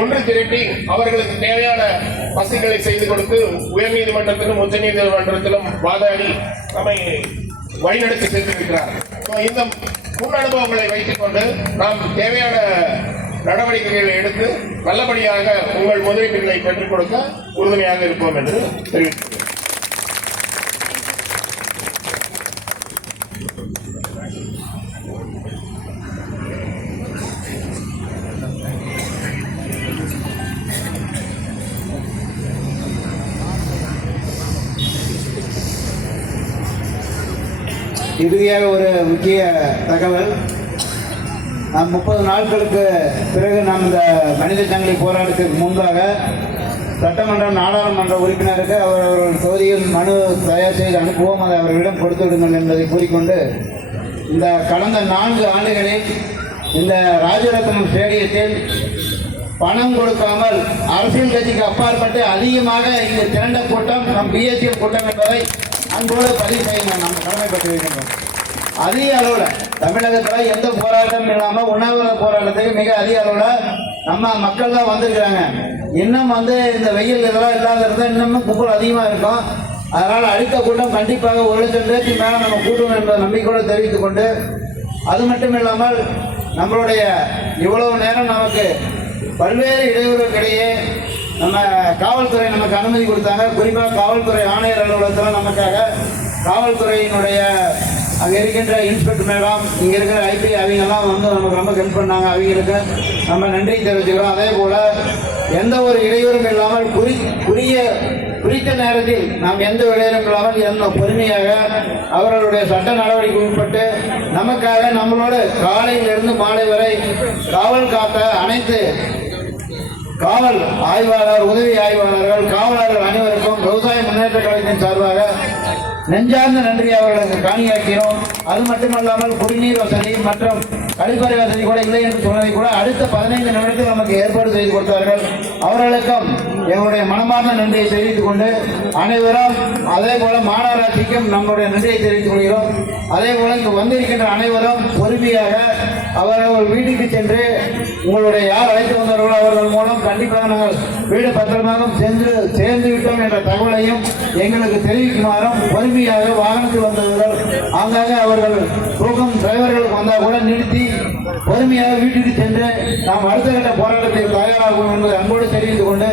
ஒன்று திரட்டி அவர்களுக்கு தேவையான வசதிகளை செய்து கொடுத்து உயர்நீதிமன்றத்திலும் உச்ச நீதிமன்றத்திலும் வாதாடி நம்மை வழிநடத்தி சென்றிருக்கிறார். இந்த முன் அனுபவங்களை வைத்துக் கொண்டு நாம் தேவையான நடவடிக்கைகளை எடுத்து நல்லபடியாக உங்கள் முதலீடுகளை பெற்றுக் கொடுக்க உறுதுணையாக இருப்போம் என்று தெரிவித்துள்ளேன். இறுதியாக ஒரு முக்கிய தகவல், 30 நாட்களுக்கு பிறகு நாம் இந்த மனித சங்கிலி போராட்டத்திற்கு முன்பாக சட்டமன்ற நாடாளுமன்ற உறுப்பினருக்கு அவர்கள் தொகுதியில் மனு தயார் செய்து அனுப்புவோம், அதை அவர்களிடம் கொடுத்து விடுங்கள் என்பதை கூறிக்கொண்டு, இந்த கடந்த 4 ஆண்டுகளில் இந்த ராஜரத்னம் ஸ்டேடியத்தில் பணம் கொடுக்காமல் அரசியல் கட்சிக்கு அப்பாற்பட்டு அதிகமாக இங்கு திரண்ட கூட்டம் நம் பிஎஸ்சிஎல் கூட்டம் என்பதை அன்போடு பதிவு செய்ய நாம் கடமைப்பட்டு இருக்கின்றோம். அதிக அளவில் தமிழகத்தில் எந்த போராட்டம் இல்லாமல் உண்ணாவிரத போராட்டத்துக்கு மிக அதிக அளவில் நம்ம மக்கள் தான் வந்திருக்கிறாங்க. இன்னும் இந்த வெயில் இதெல்லாம் இல்லாத இருந்தால் இன்னமும் கும்பல் அதிகமாக இருக்கும். அதனால் அடுத்த கூட்டம் கண்டிப்பாக 1 லட்சம் பேருக்கு மேலே நம்ம கூட்டணும் என்ற நம்பிக்கையோடு தெரிவித்துக் கொண்டு, அது மட்டும் இல்லாமல் நம்மளுடைய இவ்வளவு நேரம் நமக்கு பல்வேறு இடையூறுகளிடையே நம்ம காவல்துறை நமக்கு அனுமதி கொடுத்தாங்க. குறிப்பாக காவல்துறை ஆணையர் அலுவலகத்தில் நமக்காக காவல்துறையினுடைய அங்கே இருக்கின்ற இன்ஸ்பெக்டர் மேடம், இங்கே இருக்கிற ஐபி அவங்கெல்லாம் நமக்கு ரொம்ப ஹெல்ப் பண்ணாங்க. அவங்களுக்கு நம்ம நன்றி தெரிவிச்சுக்கிறோம். அதே போல் எந்த ஒரு இடையூறும் இல்லாமல் குறித்த நேரத்தில் நாம் எந்த இடையூறும் இல்லாமல் எந்த பொறுமையாக அவர்களுடைய சட்ட நடவடிக்கை உட்பட்டு நமக்காக நம்மளோட காலையிலிருந்து மாலை வரை காவல் காத்த அனைத்து காவல் ஆய்வாளர், உதவி ஆய்வாளர்கள், காவலர்கள் அனைவருக்கும் விவசாய முன்னேற்ற கழகத்தின் சார்பாக நெஞ்சார்ந்த நன்றி அவர்களுக்கு காணியாக்கிறோம். அது மட்டுமல்லாமல் குடிநீர் வசதி மற்றும் கழிப்பறை வசதி கூட இல்லை என்று சொன்னதை கூட அடுத்த 15 நிமிடத்தில் நமக்கு ஏற்பாடு செய்து கொடுத்தார்கள். அவர்களுக்கும் எங்களுடைய மனமார்ந்த நன்றியை தெரிவித்துக் கொண்டு, அனைவரும் அதே போல மாநகராட்சிக்கும் நம்முடைய நன்றியை தெரிவித்துக் கொள்கிறோம். அதே போல இங்கு வந்திருக்கின்ற அனைவரும் பொறுமையாக அவர்கள் வீட்டுக்கு சென்று உங்களுடைய யார் அழைத்து வந்தார்களோ அவர்கள் மூலம் கண்டிப்பாக நாங்கள் வீடு பத்திரமாக சேர்ந்து விட்டோம் என்ற தகவலையும் எங்களுக்கு தெரிவிக்குமாறும், பொறுமையாக வாகனத்தில் வந்தவர்கள் ஆங்காக அவர்கள் தூக்கம் டிரைவர்களுக்கு வந்தால் கூட நிறுத்தி பொறுமையாக வீட்டுக்கு சென்று நாம் அடுத்த கட்ட போராட்டத்தில் தயாராகும் என்பதை அன்போடு தெரிவித்துக் கொண்டு